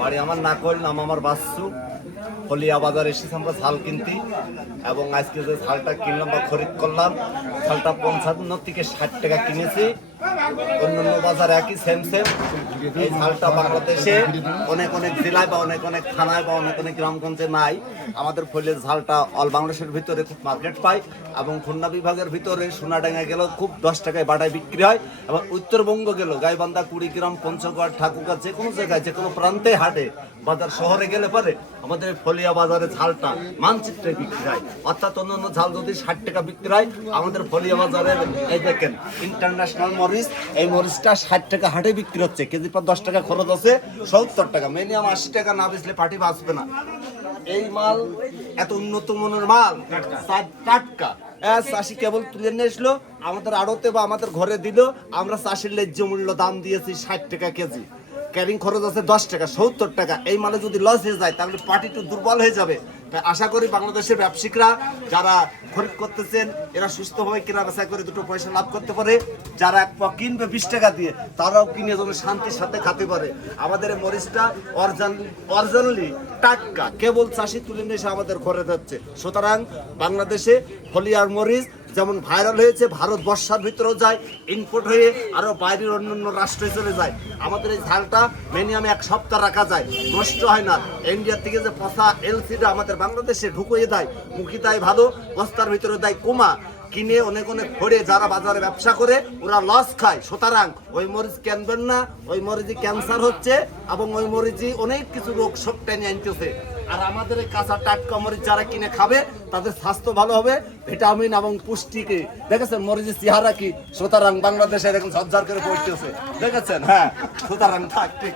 বাড়ি আমার নাকল, নাম আমার বাসু। হলিয়া বাজার এসেছি আমরা ঝাল কিনতে, এবং আজকে যে ঝালটা কিনলাম বা খরিদ করলাম, ঝালটা 55 থেকে 60 টাকা কিনেছি। অন্যান্য বাজার একই সেম। এই ঝালটা বাংলাদেশে অনেক অনেক জেলায় বা অনেক অনেক থানায় বা অনেক অনেক গ্রামগঞ্জে নাই। আমাদের ফলের ঝালটা অল বাংলাদেশের ভিতরে খুব মার্কেট পায়, এবং খুলনা বিভাগের ভিতরে সোনাডাঙ্গা গেলেও খুব 10 টাকায় বাটায় বিক্রি হয়, এবং উত্তরবঙ্গ গেল গাইবান্ধা, কুড়িগ্রাম, পঞ্চগড়, ঠাকুরগাঁ, যে কোনো জায়গায় যে কোনো প্রান্তে হাটে বাজার শহরে গেলে পরে আমাদের ফলিয়া বাজারে ঝালটা মানচিত্রে বিক্রি হয়। অর্থাৎ অন্যান্য ঝাল যদি 60 টাকা বিক্রি হয়, আমাদের ফলিয়া বাজারের এই দেখেন ইন্টারন্যাশনাল মরিচ, এই মরিচটা 60 টাকা হাটে বিক্রি হচ্ছে। কেজি পর 10 টাকা খরচ আছে, 70 টাকা। মিনিমাম 80 টাকা না বেচলে পার্টি বাঁচবে না। এই মাল এত উন্নত মানের মাল, টাটকা। চাষি কেবল তুলে নিয়ে এসলো, আমাদের আড়তে বা আমাদের ঘরে দিল, আমরা চাষির ন্যায্য মূল্য দাম দিয়েছি 60 টাকা কেজি। ক্যারিং খরচ আছে 10 টাকা, 70 টাকা। এই মালে যদি লস হয়ে যায় তাহলে পার্টি একটু দুর্বল হয়ে যাবে। তাই আশা করি বাংলাদেশের ব্যবসায়িকরা যারা খরিদ করতেছেন, এরা সুস্থভাবে কেনা বেচা করে দুটো পয়সা লাভ করতে পারে। যারা এক পা কিনবে 20 টাকা দিয়ে, তারাও কিনে যেন শান্তির সাথে খেতে পারে। আমাদের এই মরিচটা অরিজিনালি টাটকা, কেবল চাষি তুলে নিয়ে এসে আমাদের ঘরে যাচ্ছে। সুতরাং বাংলাদেশে ফলিয়ার মরিচ যেমন ভাইরাল হয়েছে, ভারতবর্ষের ভিতরেও যায়, ইম্পোর্ট হয়ে আরো বাইরের অন্যান্য রাষ্ট্রে চলে যায়। আমাদের এই ঝালটা মিনিমাম 1 সপ্তাহ রাখা যায়, নষ্ট হয় না। ইন্ডিয়া থেকে যে পচা এলসিটা আমাদের বাংলাদেশে ঢুকিয়ে দেয়, মুখি দেয় ভালো, বস্তার ভিতরে দেয় কুমা, কিনে অনেক অনেক ফড়ে যারা বাজারে ব্যবসা করে ওরা লস খায়। সুতরাং ওই মরিচ কিনবেন না, ওই মরিচে ক্যান্সার হচ্ছে, এবং ওই মরিচে অনেক কিছু রোগ সব টেনে আনতেছে। আর আমাদের এই কাঁচা টাটকা মরিচ যারা কিনে খাবে তাদের স্বাস্থ্য ভালো হবে, ভিটামিন এবং পুষ্টিকে দেখেছেন মরিচের চেহারা কি। সুতরাং বাংলাদেশে এরকম ঝরঝর করে পড়তেছে, দেখেছেন? হ্যাঁ, সুতরাং থাক।